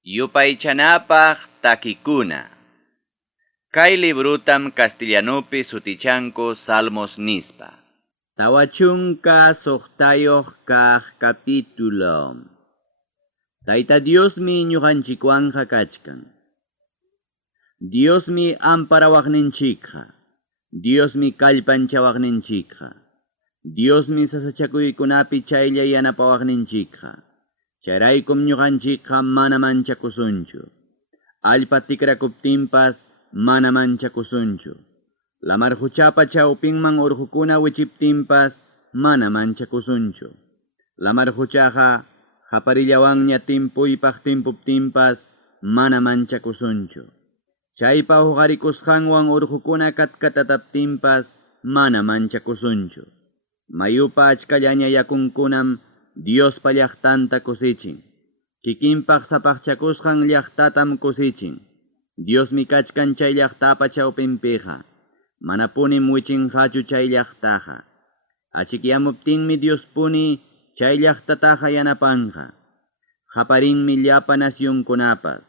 Yupaychanapaq takikuna. Kay librutam castellanopi sutichanku Salmos nispa. Tawachunka soqtayoq kaq capítulo. Tayta Diosmi ñuqanchikwanqa kachkan. Diosmi amparawaqninchikqa. Diosmi kallpanchawaqninchikqa. Diosmi sasachakuykunapi chaylla yanapawaqninchikqa. Chayraykum ñuqanchikqa mana manchakusunchu. Allpa tikrakuptinpas mana manchakusunchu. Lamar huchapa chawpinman urqukuna wichiptinpas mana manchakusunchu. Lamar huchaqa haparillawanña timpuypaq timpuptinpas mana manchakusunchu. Chaypa huqarikusqanwan urqukuna katkatataptinpas mana manchakusunchu. Mayupa achkallaña yakunkunam Diospa llaqtanta kusichin. Kikinpaq sapaqchakusqan llaqtatam kusichin. Diosmi kachkan chay llaqtapa chawpinpiqa. Manapunim wichinqachu chay llaqtaqa. Achikyamuptinmi Diospuni chay llaqtataqa yanapanqa. Qaparinmi llapa nasyunkunapas.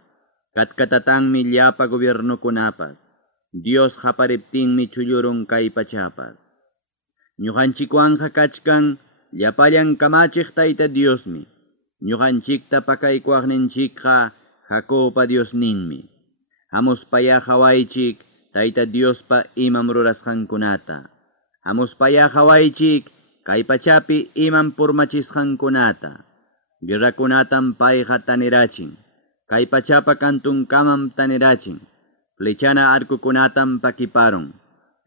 Katkatatanmi llapa gobiernukunapas. Dios qapariptinmi chullurun kay pachapas. Ñuqanchikwanqa kachkan llapallan kamachiq Tayta Diosmi. Ñuqanchikta pakaykuaqninchikqa Jacobpa Diosninmi. Hamuspaya hawaychik Tayta Diospa imam rurasqankunata. Hamuspaya hawaychik kay pachapi imam purmachisqankunata. Guerrakunatam payqa tanirachin. Kay pachapa kantunkamam tanirachin. Flechana arkukunatam pakiparon.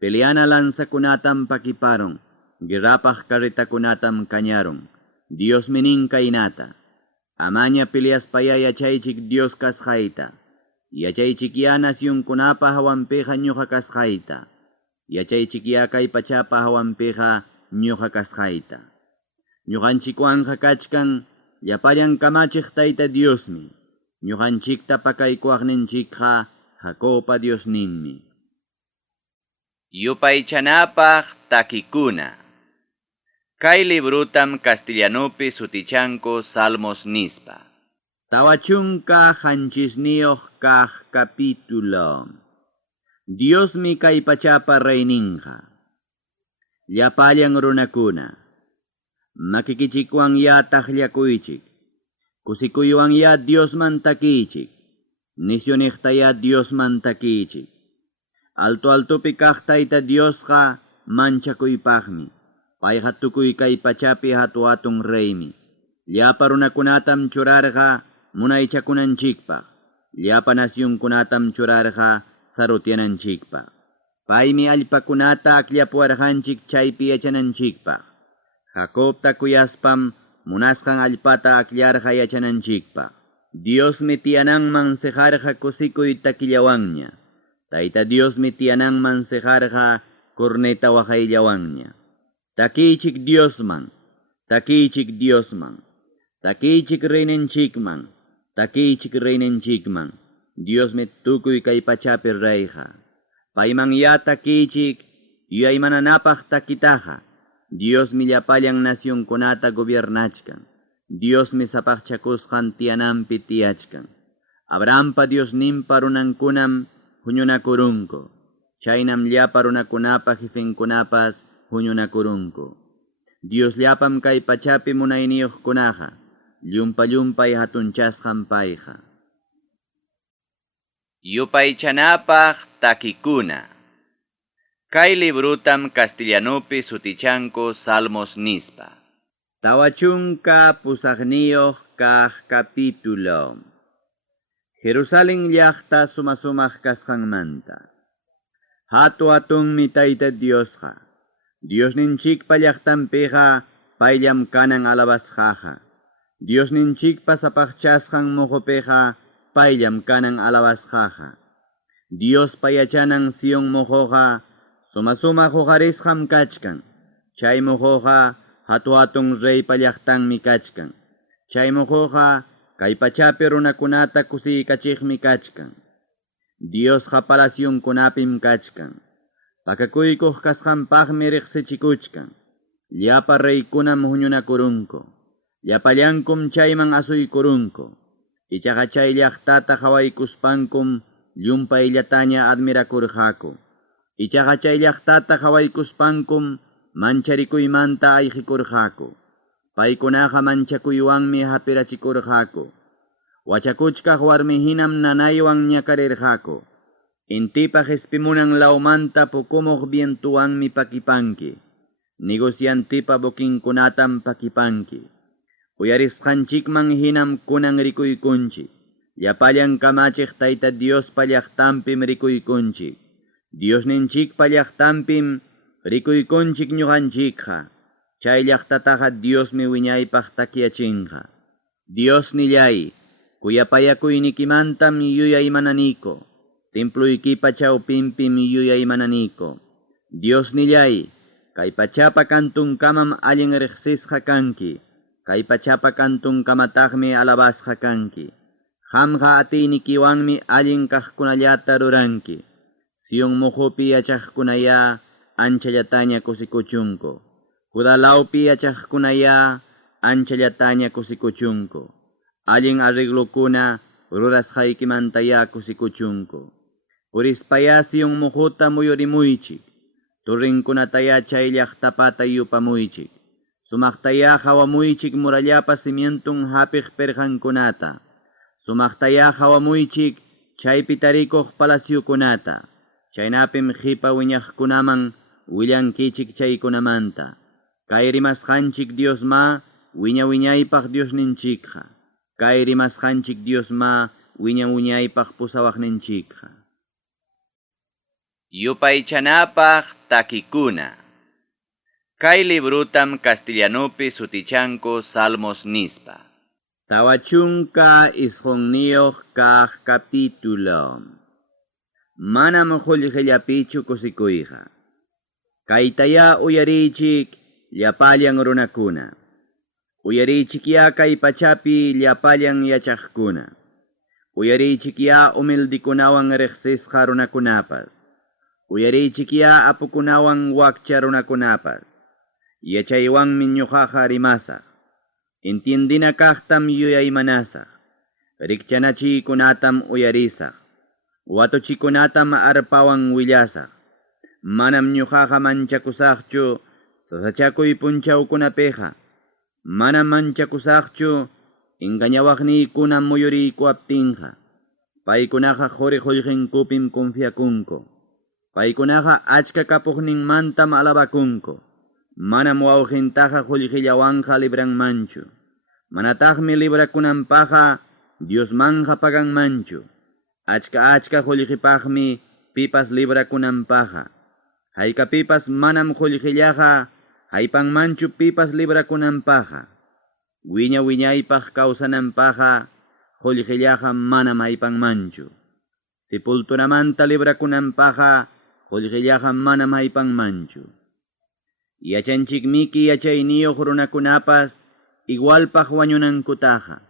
Peleana lanzakunatam pakiparon. Guerrapaq karritakunatam kañaron. Dios minin kaynata. Amaña peleaspaya yachaychik Dios kasqayta. Yachaychik ya nasyunkunapa hawanpiqa ñuqa kasqayta. Yachaychik ya kay pachapa hawanpiqa ñuqa kasqayta. Ñuqanchikwanqa kachkan llapallan kamachiq Tayta Diosmi. Ñuqanchikta pakaykuaqninchikqa Jacobpa Diosninmi. Yupaychanapaq takikuna. Kay librutam castellanopi sutichanku Salmos nispa. Tawachunka hanchisniyoq kaq capítulo. Diosmi kay pachapa reyninqa. Llapallan runakuna. Makikichikwan ya taqllakuychik. Kusikuywan ya Diosman takiychik. Nisyoniqta ya Diosman takiychik. Altupi kaq Tayta Diosqa manchakuypaqmi. Payqa tukuy kay pachapi hatun reymi. Llapa runakunatam churarqa munaychakunanchikpaq. Llapa nasyunkunatam churarqa sarutyananchikpaq. Paymi allpakunata akllapuwarqanchik chaypi yachananchikpaq. Jacobta kuyaspam munasqan allpata akllarqa yachananchikpaq. Diosmi tiyananman sejarqa kusikuy takillawanña. Tayta Diosmi tiyananman sejarqa corneta waqayllawanña. Takiychik Diosman, takiychik Diosman, takiychik reynenchikman, takiychik reynenchikman. Diosmi tukuy kay pachapi reyqa. Payman ya takiychik yuyaymananapaq takitaqa. Diosmi llapallan nasyunkunata gobiernachkan. Diosmi sapaqchakusqan tiyananpi tiyachkan. Abrahampa Diosninpa runankunam huñunakurunku. Chaynam llapa runakunapa jefinkunapas huñunakurunku. Dios llapam kay pachapi munayniyuqkunaqa. Llumpay hatunchasqan payqa. Yupaychanapaq takikuna. Kay librutam castellanopi sutichanku Salmos nispa. Tawachunka pusaqniyoq kaq capítulo. Jerusalén llaqta sumaq kasqanmanta. Hatunmi Tayta Diosqa. Diosninchikpa llaqtanpiqa payllam kanan alabasqaqa. Diosninchikpa sapaqchasqan muhupiqa payllam kanan alabasqaqa. Diospa yachanan Sion muhuqa suma huqarisqam kachkan. Chay muhuqa hatun reypa llaqtanmi kachkan. Chay muhuqa kay pachapi runakunata kusiykachikmi kachkan. Diosqa palasyunkunapim kachkan. Pakakuykuq kasqanpaqmi riqsichikuchkan. Llapa reykunam huñunakurunku. Llapallankum chayman asuykurunku. Ichaqa chay llaqtata hawaykuspankum llumpayllataña admirakurqaku. Ichaqa chay llaqtata hawaykuspankum mancharikuymanta ayqikurqaku. Paykunaqa manchakuywanmi hapirachikurqaku. Wachakuchkaq warmi hinam nanaywan ñakarirqaku. Intipaq ispimunan laumanta pukumuq vientuwanmi pakipanki. Negociantipa bokinkunatam pakipanki. Uyarisqanchikman hinam kunan rikuykunchik. Llapallan kamachiq Tayta Dios llaqtanpim rikuykunchik. Diosninchikpa llaqtanpim rikuykunchik ñuqanchikqa. Chay llaqtataqa Diosmi wiñaypaq takyachinqa. Dios nillay, kuyapayakuynikimantam yuyaymananiko. Templuykipa chawpinpim yuyaymananiko. Dios nillay, kay pachapa kantunkamam allin riqsisqa kanki. Kay pachapa kantunkamataqmi alabasqa kanki. Qamqa atiynikiwanmi allin kaqkunallata ruranki. Sion muhupi yachaqkunaya anchallataña kusikuchunko. Kudalawpi yachaqkunaya anchallataña kusikuchunko. Allin arreglukuna rurasqaykimantaya kusikuchunko. Purispaya sion muhuta muyurimuychik. Turrinkunataya chay llaqtapata yupamuychik. Sumaqtaya hawamuychik murallapa cimientun hapiq perqankunata. Sumaqtaya hawamuychik chaypi tarikuq palaciukunata. Chaynapim qipa wiñaqkunaman willankichik chaykunamanta. Kay rimasqanchik Diosma wiñaypaq Diosninchikqa. Kay rimasqanchik Diosma wiñaypaq pusawaqninchikqa. Yupaychanapaq takikuna. Kay librutam castellanopi sutichanko Salmos nispa. Tawachunka isqunniyoq kaq capítulo. Manam qullqillapichu kusikuyqa. Kaytaya uyarichik llapallan runakuna. Uyarichikya kay pachapi llapallan yachaqkuna. Uyarichikya humildikunawan riqsisqa runakunapas. Uyarichikya apukunawan wakcha runakunapas. Yachaywanmi ñuqaqa rimasaq. Entiendina kaqtam yuyaymanasaq. Rikchanachikunatam uyarisaq. Watuchikunatam arpawan willasaq. Manam ñuqaqa manchakusaqchu sasachakuy punchawkunapiqa. Manam manchakusaqchu engañawaqniykuna muyuriykuaptinqa. Paykunaqa quri qullqinkupim confiakunku. Paykunaqa achka kapuqninmantam alabakunku. Manam wawqintaqa qullqillawanqa libranmanchu. Manataqmi librakunanpaqa Diosmanqa paganmanchu. Achka qullqipaqmi pipas librakunanpaqa. Haykapipas manam qullqillaqa haypanmanchu pipas librakunanpaqa. Wiñaypaq kawsananpaqa qullqillaqa manam haypanmanchu. Sepulturamanta librakunanpaqa qullqillaqa manam haypanmanchu. Yachanchikmiki yachayniyuq runakunapas igualpaq wañunankutaqa.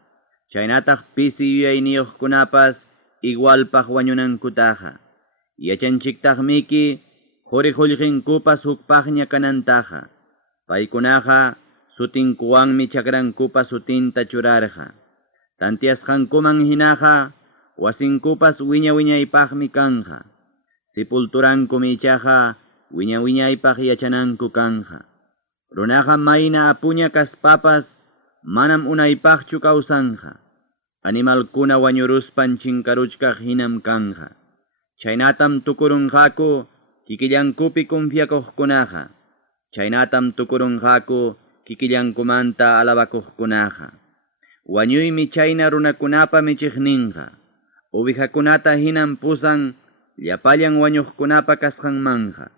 Chaynataq pisi yuyayniyuqkunapas igualpaq wañunankutaqa. Yachanchiktaqmiki quri qullqinkupas hukpaqña kanantaqa. Paykunaqa sutinkuwanmi chakrankupas sutinta churarqa. Tantiasqankuman hinaqa wasinkupas wiñaypaqmi kanqa. Sepulturankum ichaqa wiñaypaq yachananku kanqa. Runaqa mayna apuña kaspapas manam unaypaqchu kawsanqa. Animalkuna wañuruspan chinkaruchkaq hinam kanqa. Chaynatam tukurunqaku kikillankupi confiakuqkunaqa. Chaynatam tukurunqaku kikillankumanta alabakuqkunaqa. Wañuymi chayna runakunapa michiqninqa. Ovejakunata hinam pusan llapallan wañuqkunapa kasqanmanqa.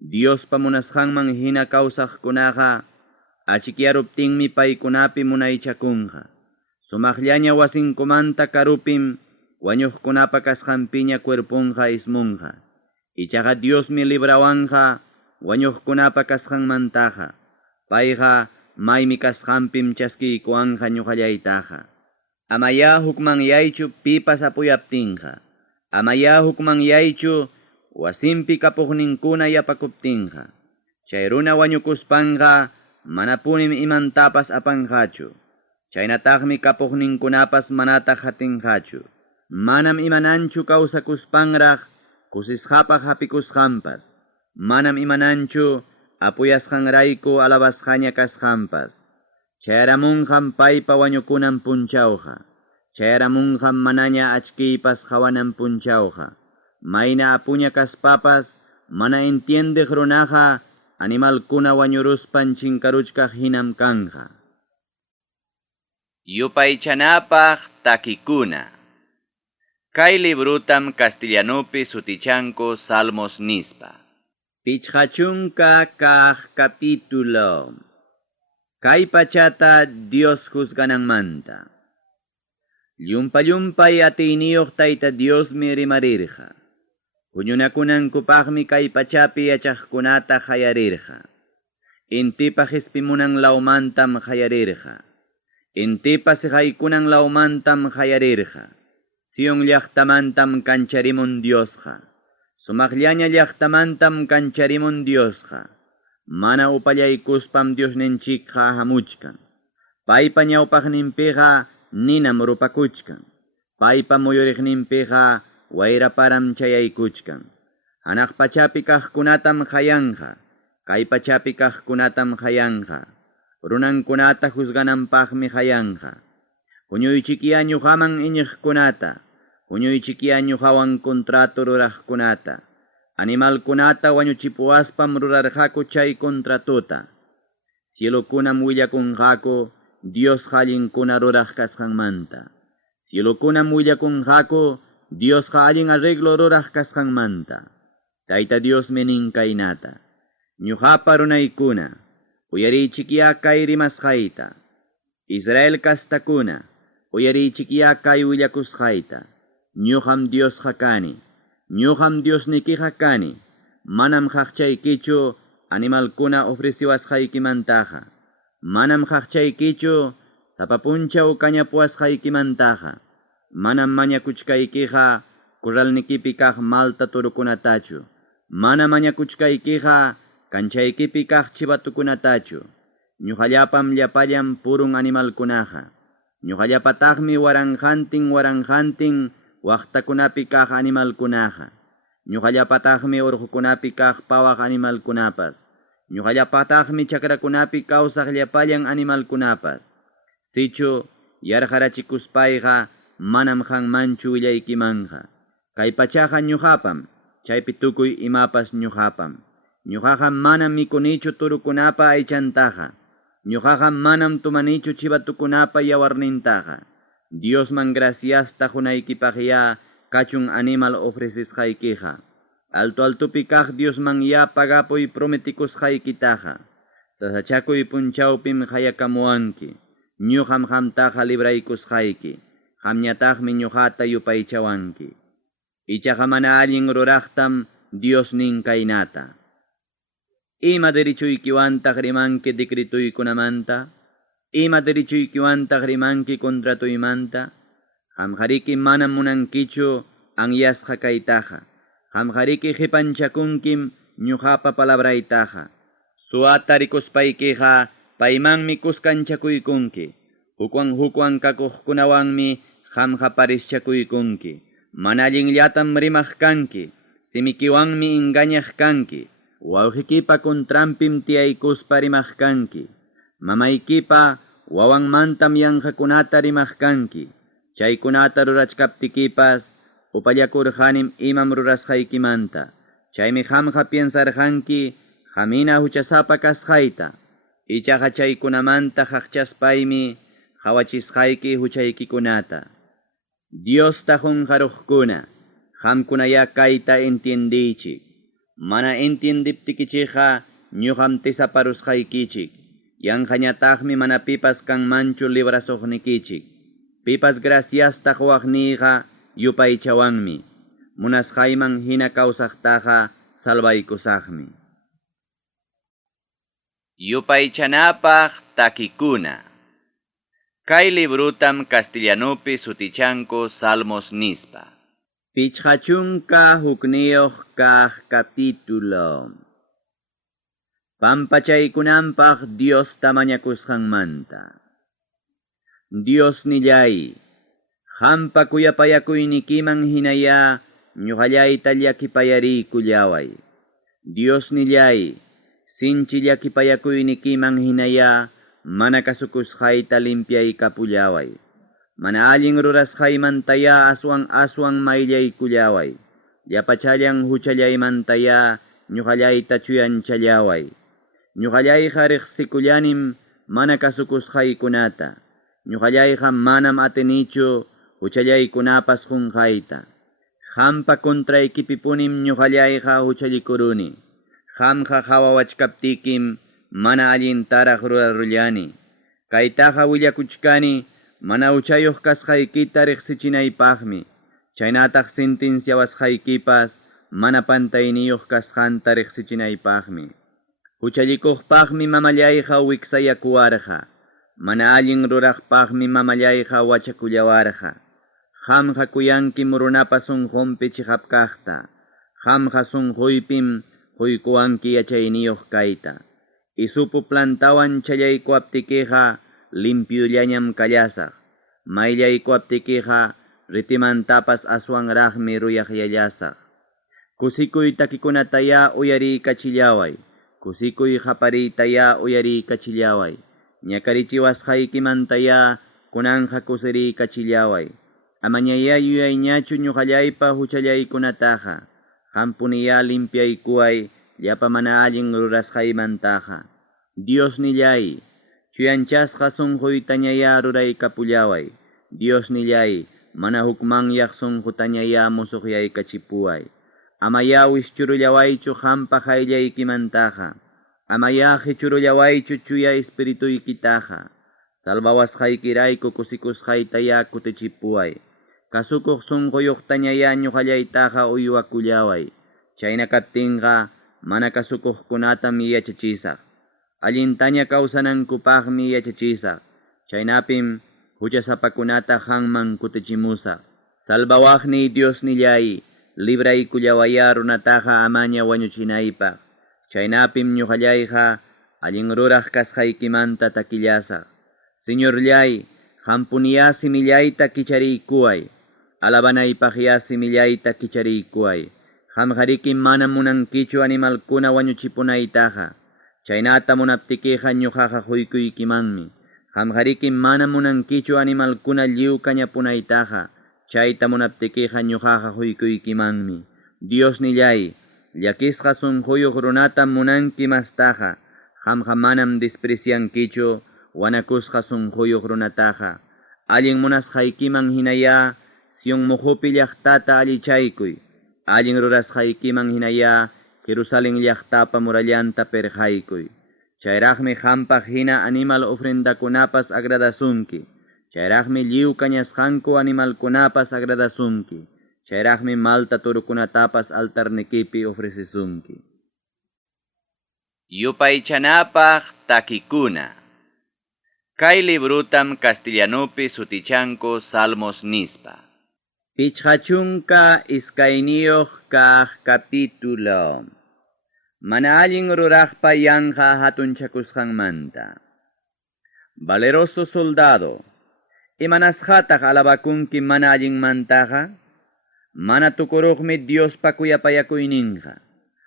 Diospa munasqanman hina kawsaqkunaqa achikyaruptinmi paykunapi munaychakunqa. Sumaqllaña wasinkumanta karupim wañuqkunapa kasqanpiña cuerpunqa ismunqa. Ichaqa Diosmi librawanqa wañuqkunapa kasqanmantaqa. Payqa maymi kasqanpim chaskiykuwanqa ñuqallaytaqa. Amaya hukmanyaychu pipas apuyaptinqa. Amaya hukmanyaychu wasimpi kapuqninkuna yapakuptinqa. Chay runa wañukuspanqa manapunim imantapas apanqachu. Chaynataqmi kapuqninkunapas manata hatinqachu. Manam imananchu kawsakuspanraq kusisqapaq hapikusqanpas. Manam imananchu apuyasqanrayku alabasqaña kasqanpas. Chayaramunqam paypa wañukunan punchawqa. Chayaramunqam manaña achkiypas hawanan punchawqa. Mayna apuña kaspapas mana entiendeq runaqa animalkuna wañuruspan chinkaruchkaq hinam kanja. Yupaychanapaq takikuna. Kay librutam castellanupi sutichanku Salmos nispa. Pichqachunka kaq capítulo. Kay pachata Dios juzgananmanta. Llumpay atiyniyuq Tayta Diosmi rimarirqa. Puñunakunankupaqmi kay pachapi yachaqkunata hayarirqa. Intipa hispimunan lawmantam hayarirqa. Intipa sihaykunan lawmantam hayarirqa. Sion llaqtamantam kancharimun Diosqa. Sumaqllaña llaqtamantam kancharimun Diosqa. Mana upallaykuspam Diosninchikqa hamuchkan. Paypa ñawpaqninpiqa ninam rupakuchkan. Paypa muyuriqninpiqa wayraparam chayaykuchkan. Hanaq pachapi kaqkunatam hayanja. Kay pachapi kaqkunatam hayanja. Runankunata juzgananpaqmi hayanja. Huñuychikiya ñuqaman iñiqkunata. Huñuychikiya ñuqawan kontrato ruraqkunata. Animalkunata wañuchipuwaspam rurarqaku chay kontratuta. Cielokunam willakunqaku Dios allinkuna ruraq kasqanmanta. Cielokunam willakunqaku Dios allin arreglo ruraq kasqanmanta. Tayta Diosmi nin kaynata. Ñuqapa runaykuna, uyarichikiya kay rimasqayta. Israel kastakuna, uyarichikiya kay willakusqayta. Ñuqam Diosqa kani. Ñuqam Diosnikiqa kani. Manam haqchaykichu animalkuna ofreciwasqaykimantaqa. Manam haqchaykichu tapapunchaw kañapuwasqaykimantaqa. Manam mañakuchkaykiqa kurralnikipi kaq malta turukunatachu. Manam mañakuchkaykiqa kanchaykipi kaq chivatukunatachu. Ñuqallapam llapallam purun animalkunaqa. Ñuqallapataqmi waranjantin waqtakunapi kaq animalkunaqa. Ñuqallapataqmi urqukunapi kaq pawaq animalkunapas. Ñuqallapataqmi chakrakunapi kawsaq llapallan animalkunapas. Sichu yarqarachikuspayqa manam hanmanchu willaykimanqa. Kay pachaqa ñuqapam, chaypi tukuy imapas ñuqapam. Ñuqaqa manam mikunichu turukunapa aychantaqa. Ñuqaqa manam tumanichu chivatukunapa yawarnintaqa. Diosman graciasta hunaykipaqya kachun animal ofrecisqaykiqa. Altupi kaq Diosman ya pagapuy prometikusqaykitaqa. Sasachakuy punchawpim hayakamuwanki. Ñuqam hamtaqa libraykusqayki. Hamñataqmi ñuqata yupaychawanki. Ichaqa mana allin ruraqtam Dios nin kaynata. Ima derichuykiwantaq rimanki decretuykunamanta. Ima derichuykiwantaq rimanki kontratuymanta. Hamqariki manam munankichu anyasqa kaytaqa. Hamqariki hipanchakunkim ñuqapa palabraytaqa. Suata rikuspaykiqa paymanmi kuskanchakuykunki. Hukwan kakuqkunawanmi hamqa parischakuykunki. Mana allinllatam rimaq kanki. Simikiwanmi engañaq kanki. Wawqikipa kontrampim tiyaykuspa rimaq kanki. Mamaykipa wawanmantam yanqakunata rimaq kanki. Chaykunata rurachkaptikipas upallakurqanim imam rurasqaykimanta. Chaymi hamqa piensarqanki hamina huchasapa kasqayta. Ichaqa chaykunamanta haqchaspaymi hawachisqayki huchaykikunata. Diosta hunqaruqkuna, hamkunaya kayta entiendichik. Mana entiendiptikichiqa ñuqam tisaparusqaykichik. Yanqañataqmi mana pipas kanmanchu librasuqnikichik. Pipas graciasta huaqniyqa yupaychawanmi. Munasqayman hina kawsaqtaqa salvaykusaqmi. Yupaychanapaq takikuna. Kay librutam castellanupi sutichanku Salmos nispa. Pichqachunka hukniyuq kaq capítulo. Pampachaykunanpaq Dios tamañakusqanmanta. Dios nillay, hampa kuyapayakuynikiman hinaya, ñuqallayta llakipayarikullaway. Dios nillay, sinchi llakipayakuynikiman hinaya, mana kasukusqayta limpiaykapullaway. Mana allin rurasqaymantaya aswan mayllaykuyllaway. Llapachallan huchallaymantaya ñuqallayta chuyanchallaway. Ñuqallayqa riqsikullanim mana kasukusqaykunata. Ñuqallayqa manam atinichu huchallaykunapas qunqayta. Qampa kontraykipipunim ñuqallayqa huchallikuruni. Qamqa hawawachkaptikim mana allintaraq rurarullani. Kaytaqa willakuchkani mana uchayuq kasqaykita riqsichinaypaqmi. Chaynataq sentenciawasqaykipas mana pantayniyuq kasqanta riqsichinaypaqmi. Huchallikuqpaqmi mamallayqa wiksayakuwarqa. Mana allin ruraqpaqmi mamallayqa wachakullawarqa. Qamqa kuyanki murunapas sunqunpi chiqapkaqta. Qamqa sunquypim quykuwanki yachayniyuq kayta. Isupu plantawan challaykuaptikiqa limpiullañam kallasaq. Mayllaykuaptikiqa ritimantapas aswanraqmi ruyaqllallasaq. Kusikuy takikunataya uyarikachillaway. Kusikuy qapariytaya uyarikachillaway. Ñakarichiwasqaykimantaya kunanja kusirikachillaway. Amañaya yuyayñachu ñuqallaypa huchallaykunataqa. Qampuniya limpiaykuway llapa mana allin rurasqaymantaqa. Dios nillay, chuyanchasqa sunquytañaya ruraykapullaway. Dios nillay, mana hukmanyaq sunqutañaya musuqyaykachipuway. Amaya wischurullawaychu qampa qayllaykimantaqa. Amaya qichurullawaychu chuya espirituykitaqa. Salvawasqaykirayku kusikusqaytaya kutichipuway. Kasukuq sunquyuqtañaya ñuqallaytaqa uywakullaway. Chayna kaptinqa mana kasukuqkunatam yachachisaq. Allintaña kawsanankupaqmi yachachisaq. Chaynapim huchasapakunata qanman kutichimusaq. Salvawaqni Dios nillay, libraykullawaya runataqa amaña wañuchinaypaq. Chaynapim ñuqallayqa allin ruraq kasqaykimanta takillasaq. Señorllay, qampuniya simillayta kichariykuway. Alabanaypaqya simillayta kichariykuway. Qamqarikim mana munankichu animalkuna wañuchipunaytaqa. Chaynata munaptikiqa ñuqaqa quykuykimanmi. Qamqarikim mana munankichu animalkuna lliw kañapunaytaqa. Chayta munaptikiqa ñuqaqa quykuykimanmi. Dios nillay, llakisqa sunquyuq runata munanki mastaqa. Qamqa manam despreciankichu wanakusqa sunquyuq runataqa. Allin munasqaykiman hinaya Sion muhupi llaqtata allichaykuy. Allin rurasqaykiman hinaya Jerusalén llaqtapa murallanta perjaykuy. Chayraqmi qampaq hina animal ofrendakunapas agradasunki. Chayraqmi lliw kañasqanku animalkunapas agradasunki. Chayraqmi malta turukunatapas altarnikipi ofrecisunki. Yupaychanapaq takikuna. Kay librutam castellanupi sutichanku Salmos nispa. Pichhachunka iskayniyuq kaq capítulo. Mana allin ruraqpa yanja hatunchakusqanmanta. Valeroso soldado, imanasqataq alabakunki mana allinmantaqa? Mana tukuruqmi Diospa kuyapayakuyninqa.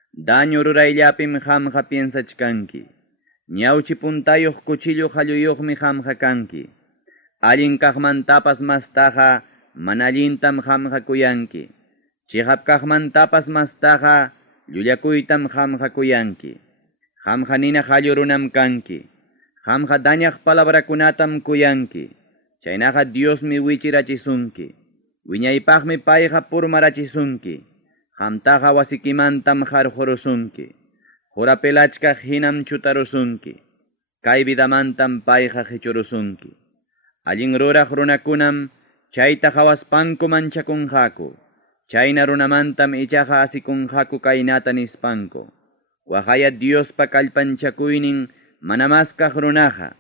Daño rurayllapim qamqa piensachkanki. Ñawchi puntayuq kuchillu qalluyuqmi qamqa kanki. Allin kaqmantapas mastaqa mana allintam qamqa kuyanki. Chihap kaqmantapas mastaqa llullakuytam qamqa kuyanki. Qamqa nina qallu runam kanki. Qamqa dañaq palabrakunatam kuyanki. Chaynaqa Diosmi wichirachisunki. Wiñaypaqmi payqa purmarachisunki. Qamtaqa wasikimantam qarqurusunki. Jurapelachkaq hinam chutarusunki. Kay vidamantam payqa qichurusunki. Allin ruraq runakunam chayta qhawaspanku manchakunqaku. Chayna runamantam ichaqa asikunqaku kaynata nispanku. Waqaya Diospa kallpanchakuynin manamaskaq runaqa.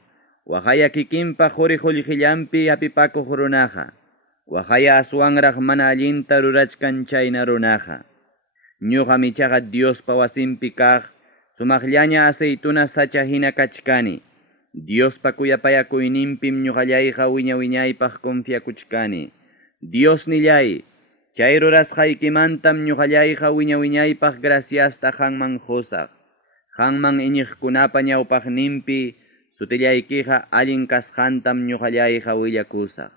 Waqaya kikinpa quriqullqillanpi apipakuq runaqa. Waqaya aswanraq mana allinta rurachkan chayna runaqa. Ñuqa michaqa Diospa wasinpi kaq sumaqllaña aceituna sacha hina kachkani. Dios pakuyapayakuyninpim ñuqallayqa wiñaypaq confiakuchkani. Dios nillay, chay rurasqaykimantam ñuqallayqa wiñaypaq graciasta hanman husaq. Hanman iñiqkunapa ñawpaqninpi sutillaykiqa allin kasqantam ñuqallayqa willakusaq.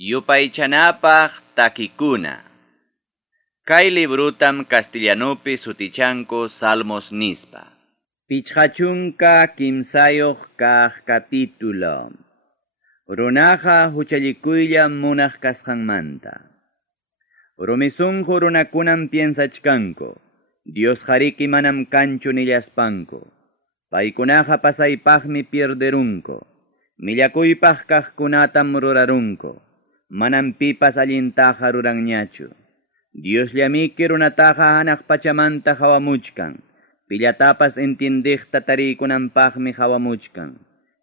Yupaychanapaq takikuna. Kay librutam castellanupi sutichanku Salmos nispa. Pichhachunka kimsayoq kaq capítulo. Runaqa huchallikuylla munaq kasqanmanta. Rumisunqu runakunam piensachkanku. Dios hariki manam kanchu nillaspanku. Paykunaqa pasaypaqmi pierderunku. Millakuypaq kaqkunatam rurarunku. Manam pipas allintaqa ruranñachu. Dios llamiki runataqa hanaq pachamanta hawamuchkan. Pillatapas entiendiqta tariykunanpaqmi hawamuchkan.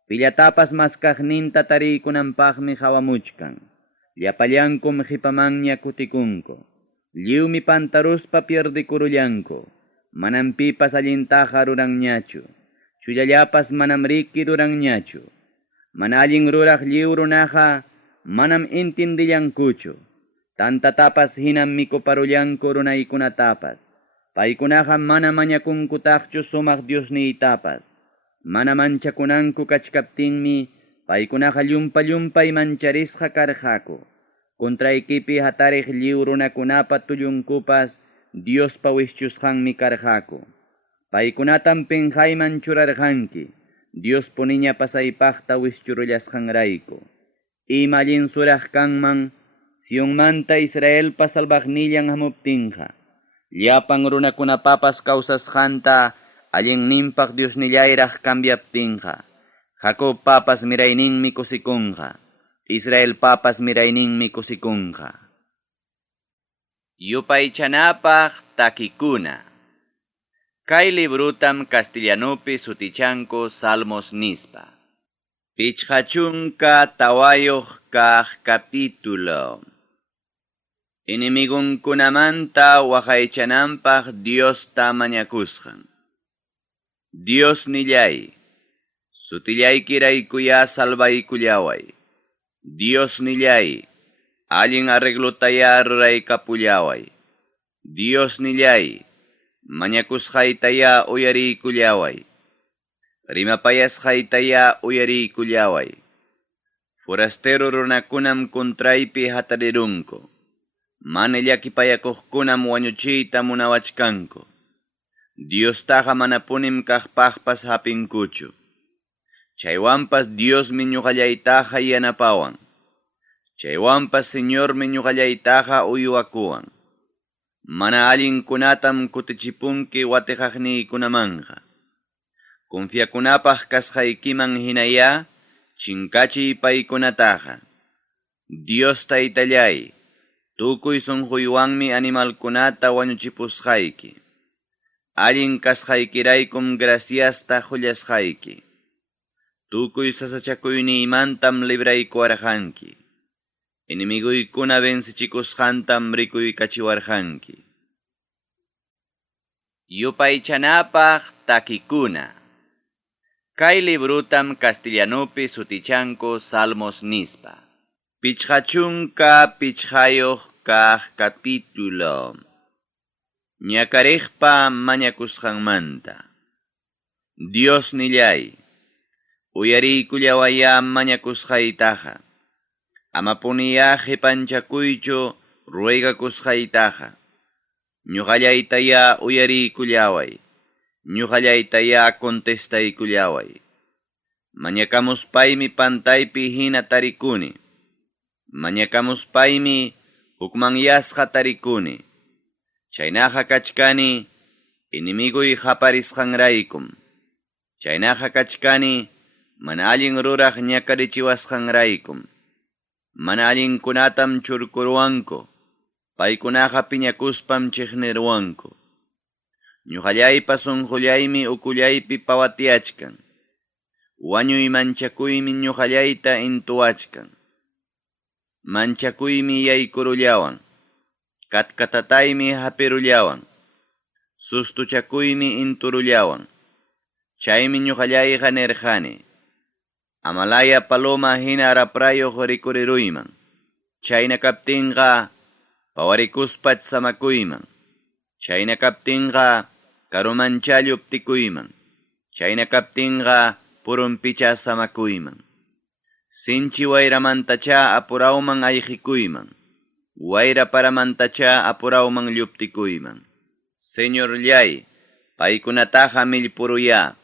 Pillatapas maskaqninta tariykunanpaqmi hawamuchkan. Llapallankum hipamanña kutikunku. Lliwmi pantaruspa pierdikurullanku. Manam pipas allintaqa ruranñachu. Chullallapas manam riki ruranñachu. Mana allin ruraq lliw runaqa manam entiendillankuchu. Tantatapas hinam mikuparullanku runaykunatapas. Paykunaqa mana mañakunkutaqchu sumaq Diosniytapas. Mana manchakunanku kachkaptinmi paykunaqa llumpa-llumpay mancharisqa karqaku. Kontraykipi hatariq lliw runakunapa tullunkupas Diospa wischusqanmi karqaku. Paykunatam penjayman churarqanki. Dios poniña pasaypaqta wischurullasqanrayku. Ima allin suraq kanman Sionmanta Israelpa salvaqnillan hamuptinqa. Llapan runakunapapas kawsasqanta allinninpaq Diosnillayraq cambiaptinqa. Jacob papas mirayninmi kusikunqa. Israel papas mirayninmi kusikunqa. Yupaychanapaq takikuna. Kay librutam castellanupi sutichanku Salmos nispa. Pichhachunka tawayoq kaq capítulo. Inimigunkunamanta waqaychananpaq Diosta mañakusqan. Dios nillay, sutillaykiraykuya salvaykullaway. Dios nillay, allin arreglotaya ruraykapullaway. Dios nillay, mañakusqaytaya uyariykullaway. Rimapayasqaytaya uyariykullaway. Forastero runakunam kontraypi hatarirunku. Mana llakipayakuqkunam wañuchiyta munawachkanku. Diostaqa manapunim kaqpaqpas hapinkuchu. Chaywanpas Diosmi ñuqallaytaqa yanapawan. Chaywanpas Señormi ñuqallaytaqa uywakuwan. Mana allinkunatam kutichipunki watiqaqniykunamanqa. Confiakunapaq kasqaykiman hinaya chinkachiy paykunataqa. Dios taytallay, tukuy sunquywanmi animalkunata wañuchipusqayki. Allin kasqaykiraykum graciasta hullasqayki. Tukuy sasachakuynimantam libraykuwarqanki. Inimiguykuna vencichikusqantam rikuykachiwarqanki. Yupaychanapaq takikuna. Kay librutam castellanupi sutichanku Salmos nispa. Pichhachunka pichhayoq kaq capítulo. Ñakariqpa mañakusqanmanta. Dios nillay, uyariykullawaya mañakusqaytaqa. Amapuniya hipanchakuychu ruegakusqaytaqa. Ñuqallaytaya uyariykullaway. Ñuqallaytaya contestaykullaway. Mañakamuspaymi pantaypi hina tarikuni. Mañakamuspaymi hukmanyasqa tarikuni. Chaynaqa kachkani inimiguy haparisqanraykum. Chaynaqa kachkani mana allin ruraq ñakarichiwasqanraykum. Mana allinkunatam churkurwanku. Paykunaqa piñakuspam chiqnirwanku. Ñuqallaypa sunqullaymi ukullaypi pawatiachkan. Wañuy manchakuymi ñuqallayta intuachkan. Manchakuymi yaykurullawan. Katkatataymi hapirullawan. Sustuchakuymi inturullawan. Chaymi ñuqallayqa nirqani. Amalaya paloma hina araprayoq rikuriruyman. Chayna kaptinqa pawarikuspaч samakuyman. Chayna kaptinqa karumanchallu uptikuyman. Chayna kaptinqa purunpicha samakuyman. Sinchi wayramantacha apurauman ayqikuyman. Wayra paramantacha apurauman lluptikuyman. Señor llay, paykunataqa millpuruya.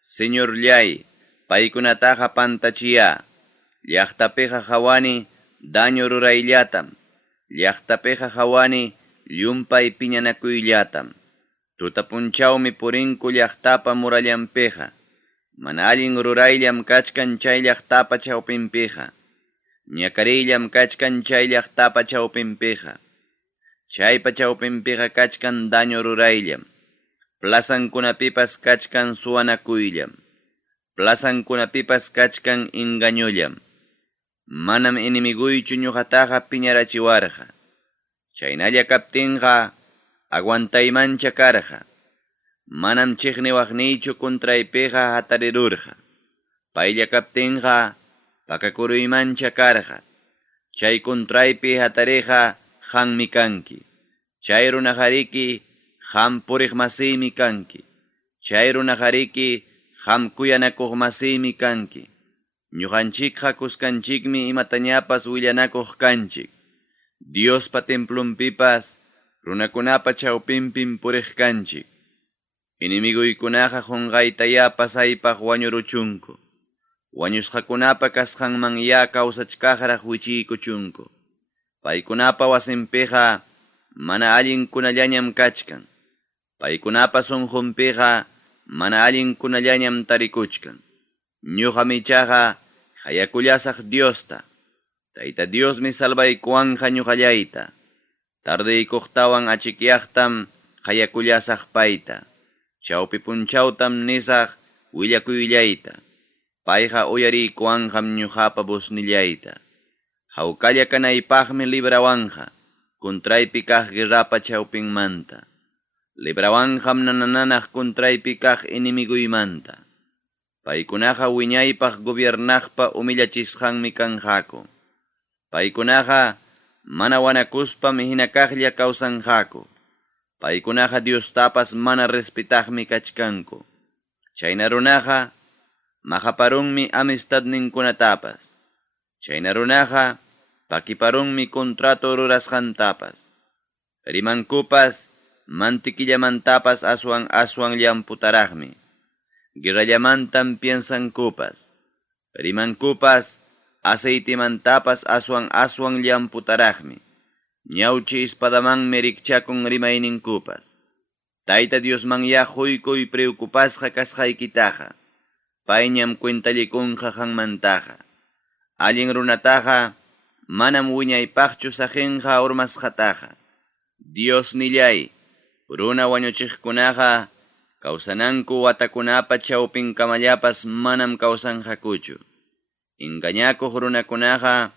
Señor llay, paykunataqa pantachiya. Llaqtapiqa hawani daño rurayllatam. Llaqtapiqa hawani llumpay piñanakuyllatam. Tutapunchawmi purinku llaqtapa murallanpiqa. Mana allin rurayllam kachkan chay llaqtapa chawpinpiqa. Ñakarillam kachkan chay llaqtapa chawpinpiqa. Chaypa chawpinpiqa kachkan daño rurayllam. Plasankunapipas kachkan suwanakuyllam. Plasankunapipas kachkan engañullam. Manam inimiguychu ñuqataqa piñarachiwarqa. Chaynalla kaptinqa aguantaymancha karqa. Manam chiqniwaqniychu contraypiqa hatarirurqa. Paylla kaptinqa pakakuruymancha karqa. Chay contraypi hatariqa qammi kanki. Chay runajariki qam puriq masiymi kanki. Chay runajariki qam kuyanakuq masiymi kanki. Ñuqanchikqa kuskanchikmi imatañapas willanakuq kanchik. Diospa templunpipas runakunapa chawpinpin puriq kanchik. Inimiguykunaqa qunqaytaya pasaypaq wañuruchunku. Wañusqakunapa kasqanman ya kawsachkaqraq wichiykuchunku. Paykunapa wasinpiqa mana allinkunallañam kachkan. Paykunapa sunqunpiqa mana allinkunallañam tarikuchkan. Ñuqa michaqa hayakullasaq Diosta. Tayta Diosmi salvaykuwanqa ñuqallayta. Tardiykuqtawan achikyaqtam hayakullasaq payta. Chawpi punchawtam nisaq willakuyllayta. Payqa uyariykuwanqam ñuqapa busnillayta. Hawkalla kanaypaqmi librawanqa. Contraypi kaq guerrapa chawpinmanta. Librawanqam nananaq contraypi kaq inimiguymanta. Paykunaqa wiñaypaq gobiernaqpa umillachisqanmi kanqaku. Paykunaqa mana wanakuspam hinakaqlla kawsanqaku. Paykunaqa Diostapas mana respetaqmi kachkanku. Chayna runaqa maqaparunmi amistadninkunatapas. Chayna runaqa pakiparunmi contrato rurasqantapas. Rimankupas mantikillamantapas aswan llamputaraqmi. Guerrallamantam piensankupas. Rimankupas aceitimantapas aswan llamputaraqmi. Ñawchi ispadamanmi rikchakun rimayninkupas. Tayta Diosmanya huykuy preocupasqa kasqaykitaqa. Payñam cuentallikunqa qanmantaqa. Allin runataqa manam wiñaypaqchu saqinqa urmasqataqa. Dios nillay, runa wañuchiqkunaqa kawsananku watakunapa chawpinkamallapas manam kawsanqakuchu. Engañakuq runakunaqa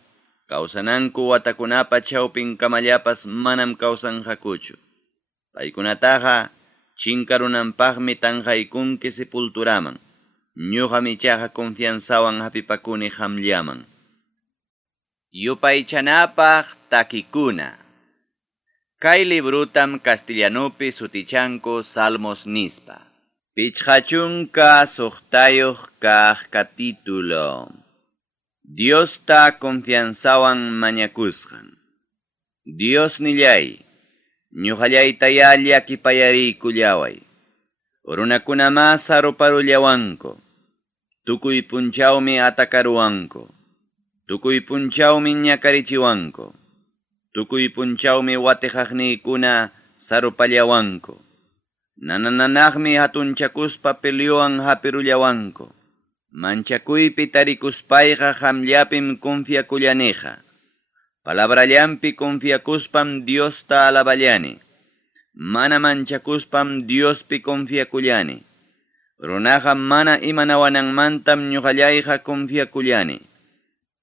kawsananku watakunapa chawpinkamallapas manam kawsanqakuchu. Paykunataqa chinkarunanpaqmi tanqaykunki sepulturaman. Ñuqa michaqa confianzawan hapipakuni qamllaman. Yupaychanapaq takikuna. Kay librutam castellanupi sutichanku Salmos nispa. Pichqachunka suqtayuq kaq capítulo. Diosta confianzawan mañakusqan. Dios nillay, ñuqallaytaya llakipayariykullaway. Runakunama saruparullawanku. Tukuy punchawmi atakaruwanku. Tukuy punchawmi ñakarichiwanku. Tukuy punchawmi watijaqniykuna sarupallawanku. Nananaqmi hatunchakuspa pelyuwan hapirullawanku. Manchakuypi tarikuspayqa qamllapim confiakullaniqa. Palabrallampi confiakuspam Diosta alaballani. Mana manchakuspam Diospi confiakullani. Runaqa mana imanawananmantam ñuqallayqa confiakullani.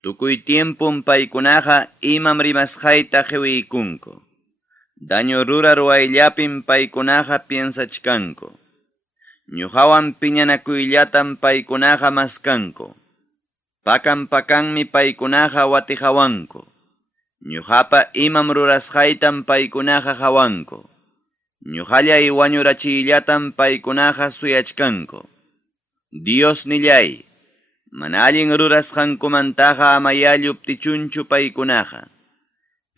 Tukuy tiempum paykunaqa imam rimasqayta qhiwiykunku. Daño rurar wayllapim paykunaqa piensachkanku. ñuqawan piñanakuyllatam paykunaqa maskanku. Pakan-pakanmi paykunaqa watiqawanku. Ñuqapa imam rurasqaytam paykunaqa hawanku. Ñuqallay wañurachiyllatam paykunaqa suyachkanku. Dios nillay, mana allin rurasqankumantaqa ama yalluptichunchu paykunaqa.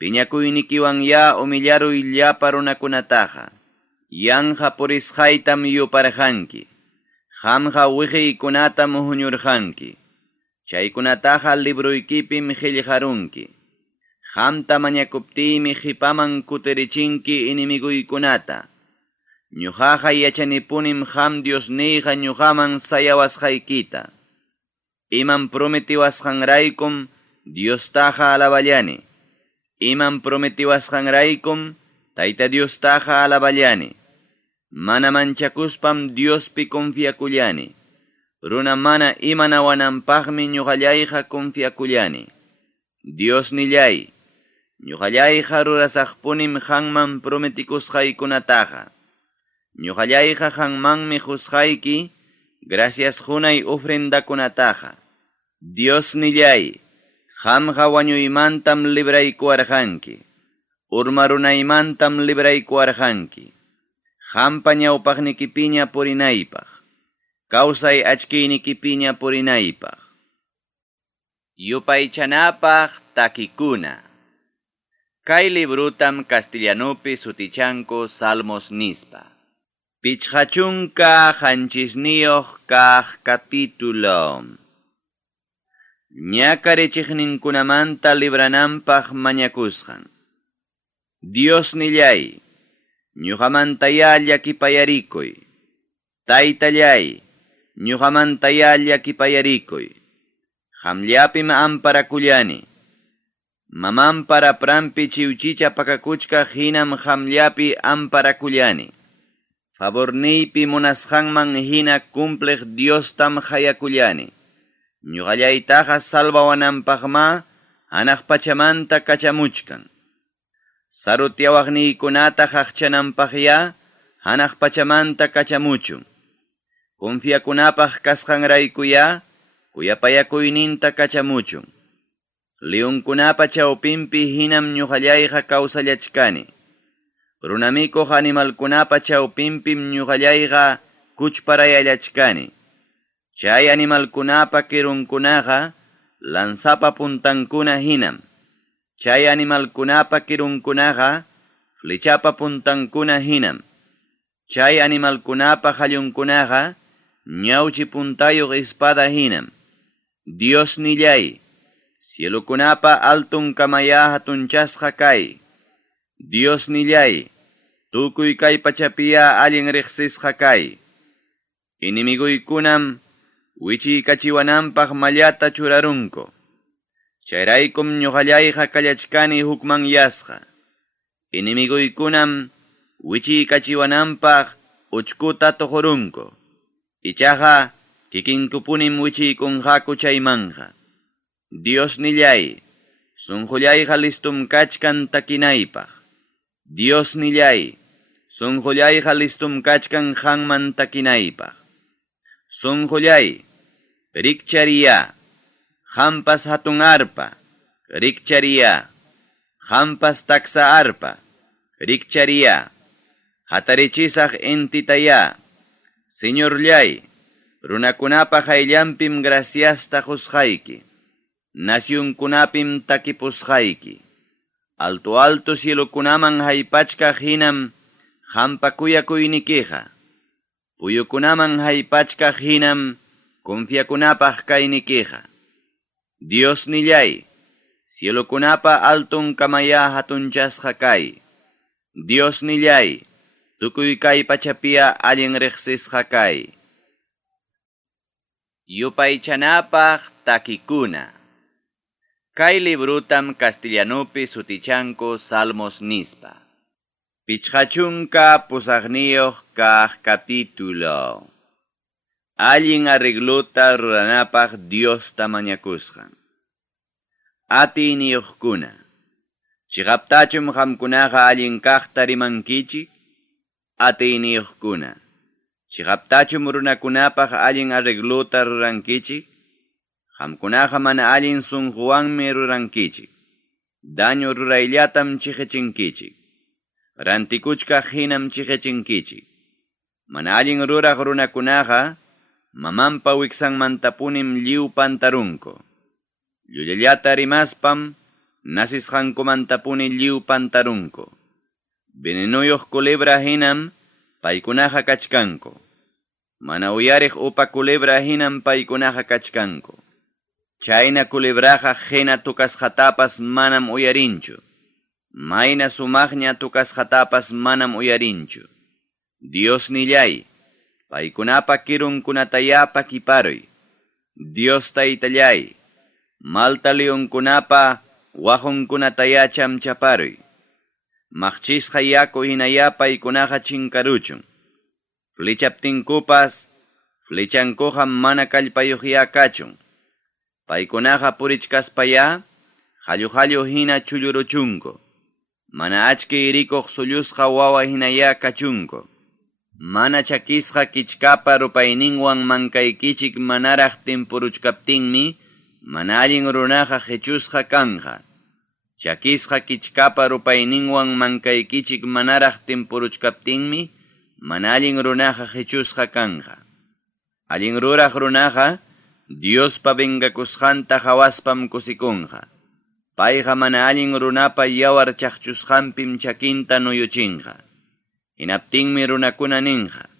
Piñakuynikiwan ya umillaruy llapa runakunataqa. Yanja purisqaytam yuparqanki. Qamqa wiqiykunatam huñurqanki. Chaykunataqa libruykipim qillqarunki. Qamta mañakuptiymi qipaman kutirichinki inimiguykunata. Ñuqaqa yachanipunim qam Diosniyqa ñuqaman sayawasqaykita. Iman prometiwasqanraykum Diostaqa alaballani. Iman prometiwasqanraykum Tayta Diostaqa alaballani. Mana manchakuspam Diospi confiakullani. Runa mana imanawananpaqmi ñuqallayqa confiakullani. Dios nillay, ñuqallayqa rurasaqpunim qanman prometikusqaykunataqa. Ñuqallayqa qanmanmi qusqayki, gracias hunay ofrendakunataqa. Dios nillay, qamqa wañuymantam libraykuwarqanki. Urma runaymantam libraykuwarqanki. Qampa ñawpaqnikipiña purinaypaq. Kawsay achkiynikipiña purinaypaq. Yupaychanapaq takikuna. Kay librutam castellanopi sutichanku Salmos nispa. Pichqachunka qanchisniyoq kaq capítulo. Ñakarichiqninkunamanta librananpaq mañakusqan. Dios nillay, ñuqamantaya llakipayarikuy. Taytallay, ñuqamantaya llakipayarikuy. Qamllapim amparakullani. Mamampara prampi chiwchicha pakakuchka hinam qamllapi amparakullani. Favorniypi munasqanman hina cumpliq Diostam hayakullani. Ñuqallaytaqa salvawananpaqma hanaq pachamanta kachamuchkan. Sarutyawaqniykunata haqchananpaqya hanaq pachamanta kachamuchun. Confiakunapaq kasqanraykuya kuyapayakuyninta kachamuchun. Leonkunapa chawpinpi hinam ñuqallayqa kawsallachkani. Runamikuq animalkunapa chawpinpim ñuqallayqa kuchparayallachkani. Chay animalkunapa kirunkunaqa lanzapa puntankuna hinam. Chay animalkunapa kirunkunaqa flechapa puntankuna hinam. Chay animalkunapa qallunkunaqa ñawchi puntayuq espada hinam. Dios nillay, cielukunapa altun kamaya hatunchasqa kay. Dios nillay, tukuy kay pachapiya allin riqsisqa kay. Inimiguykunam wichiykachiwananpaq mallata churarunku. Chayraykum ñuqallayqa kallachkani hukman yasqa. Inimiguykunam wichiykachiwananpaq uchkuta tuqurunku. Ichaqa kikinkupunim wichiykunqaku chaymanja. Dios nillay, sunqullayqa listum kachkan takinaypaq. Dios nillay, sunqullayqa listum kachkan qanman takinaypaq. Sunqullay, rikchariya, hampas hatun arpa, rikchariya, hampas taksa arpa, rikchariya, hatarichisaq entitaya, señorllay, runakunapa hayllanpim graciasta qusqayki, nacionkunapim takipusqayki, alto cielokunaman haypachka hinam hampakuyakuynikiqa, puyukunaman haypachka hinam confiakunapaq kaynikiqa. Dios nillay, cielokunapa altun kamaya hatunchasqa kay. Dios nillay, tukuy kay pachapiya allin riqsisqa kay. Yupaychanapaq takikuna. Kay librutam castellanopi sutichanku Salmos nispa. Pichqachunka pusaqniyoq kaq capítulo. Allin arregluta ruranapaq Diosta mañakusqan. Atiniyuqkuna, chiqaptachum qamkunaqa allin kaqta rimankichik? Atiniyuqkuna, Chiqaptachum runakunapaq allin arregluta rurankichik, qamkunaqa mana allin sunquwanmi rurankichik. Daño rurayllatam chiqichinkichik. Rantikuchkaq hinam chiqichinkichik. Mana allin ruraq runakunaqa mamanpa wiksanmantapunim lliw pantarunko. Llullayata rimaspam nasisqankumantapuni lliw pantarunko. Venenuyuq culebra hinam paykunaqa kachkanko. Mana uyariq upa culebra hinam paykunaqa kachkanko. Chayna culebraqa hina tukasqatapas manam uyarinchu. Mayna sumaqña tukasqatapas manam uyarinchu. Dios nillay, paykunapa kirunkunatayapa kiparuy. Dios taytallay, malta leonkunapa wajunkunataya chamchaparuy. Maqchisqa yaku hinaya paykunaqa chinkaruchun. Flichaptinkupas, flichankuqa mana kallpayuqya kachun. Paykunaqa purichkaspaya, hallu hina chulluruchunko. Mana achki irikuq sullusqa wawa hinaya kachunko. Mana chakisqa kichkapa rupayninwan mankaykichik manaraq timpuruchkaptinmi, mana allin runaqa hechusqa kanja. Chakisqa kichkapa rupayninwan mankaykichik manaraq timpuruchkaptinmi, mana allin runaqa hechusqa kanja. Allin ruraq runaqa, Diospa vengakusqanta hawaspam kusikunqa. Payqa mana allin runapa yawar chaqchusqanpim chakinta nuyuchinqa. Hinaptinmi runakuna ninqa.